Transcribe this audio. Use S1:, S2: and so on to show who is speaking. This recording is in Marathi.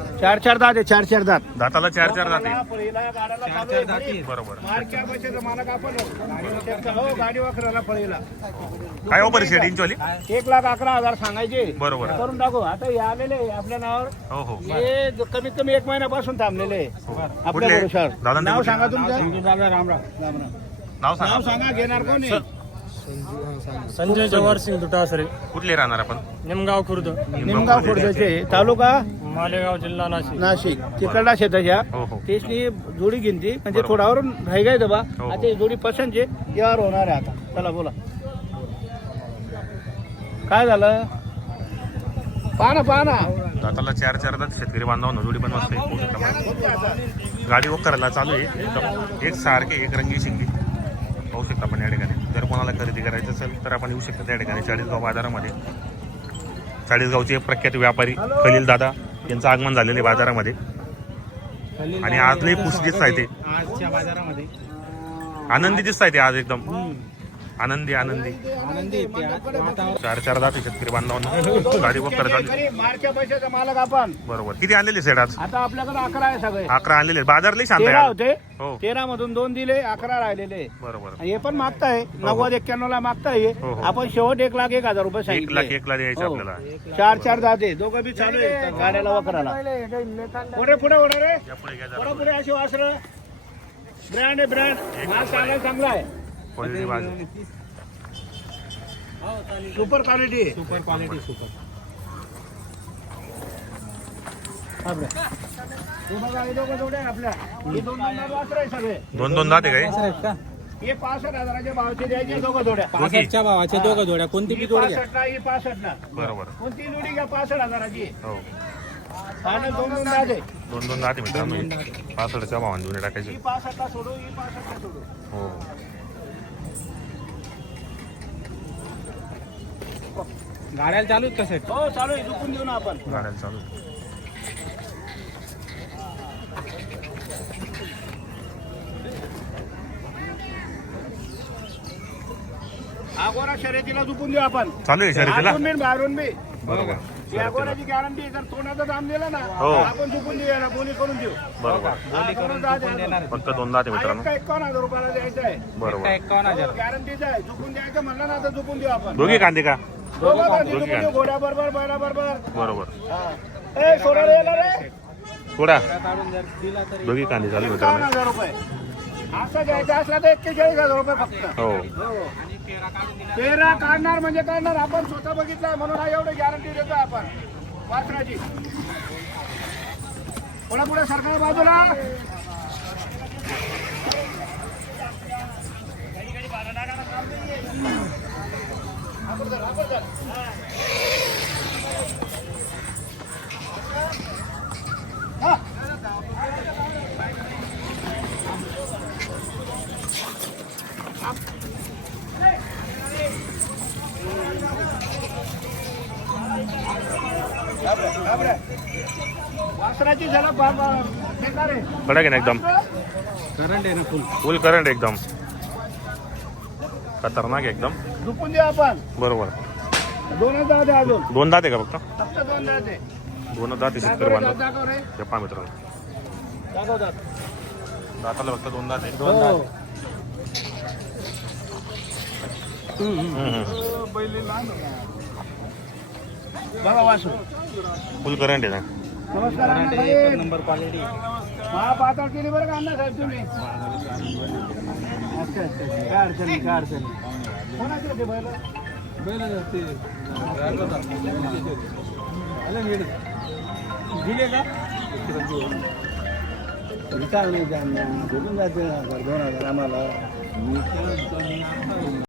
S1: चार चार दात आहे, चार चार दात.
S2: दाताला चार चार दाते. बरोबर.
S1: गाडी वाकराला पळीला
S2: काय ऑफर शेड इंचवाली?
S1: 1,11,000 सांगायचे.
S2: बरोबर.
S1: करून टाकू. आता हे आलेले आपल्या नावावर.
S2: हो हो.
S1: हे कमीत कमी 1 महिन्यापासून थांबलेले आपल्या
S2: कुठले?
S1: भरोशावर.
S2: दादा
S1: नाव सांगा तुमचं.
S2: नाव
S1: नाव
S2: सांगा.
S1: सांगा. घेणार कोण आहे?
S3: संजय जवाहर सिंग दुटासरे,
S2: कुठले राहणार आपण?
S3: निमगाव खुर्द,
S1: निमगाव खुर्दचे, तालुका
S3: मालेगाव, जिल्हा नाशिक.
S1: नाशिक. तिकडला शेताच्या
S2: हो हो.
S1: तेचनी जोडी गिनती म्हणजे थोडावरून राही गाय दबा.
S2: हो.
S1: आता ही जोडी पसंतचे यावर होणार आहे. आता चला बोला काय झालं. पाहा
S2: दाताला चार चार दात शेतकरी बांधवांना जोडी पण मस्त आहे. गाडी वक करायला चालू आहे एकदम एक सारखे एक रंगी शिंगी पाहू शकता आपण या ठिकाणी. जर कोणाला खरेदी करायचं असेल तर आपण येऊ शकतो त्या ठिकाणी चाळीसगाव बाजारामध्ये. चाळीसगावचे प्रख्यात व्यापारी खलील दादा यांचं आगमन झालेलं आहे बाजारामध्ये. आणि आज लई खुश दिसत आहे ते.
S1: आजच्या बाजारामध्ये
S2: आनंदी दिसत आहे ते आज एकदम आनंदी आनंदी. चार चार दात शेतकरी बांधवांना गाडी वक करत आली.
S1: मार्च्या पैशाचा मालक आपण.
S2: बरोबर. किती आणलेले सेट आज?
S1: आता आपल्याकडे 11 आहे सगळे.
S2: 11 आणलेले. बाजार लई शांत
S1: 13
S2: आहे.
S1: होते.
S2: हो
S1: 13 मधून 2 दिले, 11 राहिलेले.
S2: बरोबर.
S1: हे पण मागताय 90-91 ला मागताय.
S2: हो, हो.
S1: आपण शेवट 1,01,000 रुपये
S2: 1
S1: सांगितले.
S2: लाख 1 ला द्यायचं
S1: हो.
S2: आपल्याला.
S1: चार चार दाते दोघं बी चालू आहे गाड्याला वकराला. पुढे पुढे ओढा रे.
S2: या पुढे घ्या
S1: पुढे
S2: जरा.
S1: पुढे अशी वासर. ब्रँड आहे ब्रँड. माल चांगला चांगला आहे.
S2: क्वालिटी बाजू.
S1: Super quality. Super quality. Super. हे दोघं जोडे आहे आपल्या. हे 2 वासर आहे सगळे.
S2: 2 दात आहे काय?
S1: हे 65,000च्या भावाचे द्यायचे दोघं जोड्या.
S3: 65च्या भावाच्या दोघं जोड्या. कोणती बी
S1: ही
S3: जोडी घ्या.
S1: 65 ला, ही 65 ला.
S2: बरोबर.
S1: कोणती जोडी घ्या 65,000ची.
S2: हो
S1: आणि 2 दात आहे.
S2: 2 दात आहे मित्रांनो. 65च्या भावाने जुने टाकायचे.
S1: ही 65 ला सोडू, ही 65 ला सोडू.
S2: हो
S3: गाड्याला चालू आहेत कसे?
S1: हो चालू आहे. दुखून देऊ ना आपण.
S2: गाड्याला चालू.
S1: अगोरा शर्यतीला झुकून देऊ आपण.
S2: चालू आहे शर्यतीला.
S1: आतून बी बाहेरून बी.
S2: बरोबर.
S1: या अगोराची गॅरंटी. जर तोंडाचा दाम दिला ना
S2: हो.
S1: आपण झुकून देऊ याला. बोली करून देऊ.
S2: बरोबर. फक्त 2 दात आहे मित्रांनो.
S1: 51,000 रुपयाला द्यायचं आहे.
S2: बरोबर.
S3: 51,000.
S1: गॅरंटीचं आहे. झुकून द्यायचं म्हणलं ना तर झुकून देऊ आपण.
S2: दोघी कांदे का?
S1: दोघं बाजू
S2: दोघी
S1: झुकून देऊ. घोड्या बरोबर बैला बरोबर.
S2: बरोबर.
S1: ए सोडा रे याला रे.
S2: थोडा दोघी कांदे चालू आहे मित्रांनो.
S1: 51,000 रुपये. असं घ्यायचं असला तर 41,000 रुपये फक्त.
S2: हो
S1: 13 काढणार म्हणजे काढणार. आपण स्वतः बघितलं म्हणून हा एवढी गॅरंटी देतो आपण वासराची. पुढे पुढे सरकार बाजूला. वासराची झलक बेकार आहे.
S2: कडक आहे ना एकदम.
S3: करंट आहे ना फुल.
S2: फुल करंट एकदम. खतरनाक एकदम.
S1: झुकून देऊ आपण.
S2: बरोबर.
S1: 2 दात आहे अजून.
S2: 2 दात आहे का फक्त?
S1: फक्त 2 दात आहे.
S2: 2 दात आहे शेतकरी बांधव.
S1: दाखव रे.
S2: हे पहा मित्रांनो.
S1: दाखव दात.
S2: दाताला फक्त 2 दात आहे.
S1: हो. बघा वासू.
S2: फुल करंट आहे ना.
S1: नमस्कार अण्णा
S3: एक
S1: साहेब.
S3: Number quality.
S1: महापातळ केली बरं का अण्णा साहेब तुम्ही. अच्छा अच्छा. काय अडचण नाही, काय अडचण नाही. कोणाचे होते बैल? दिले का? विचार नाही का? भेटून जायचं 2,000 आम्हाला.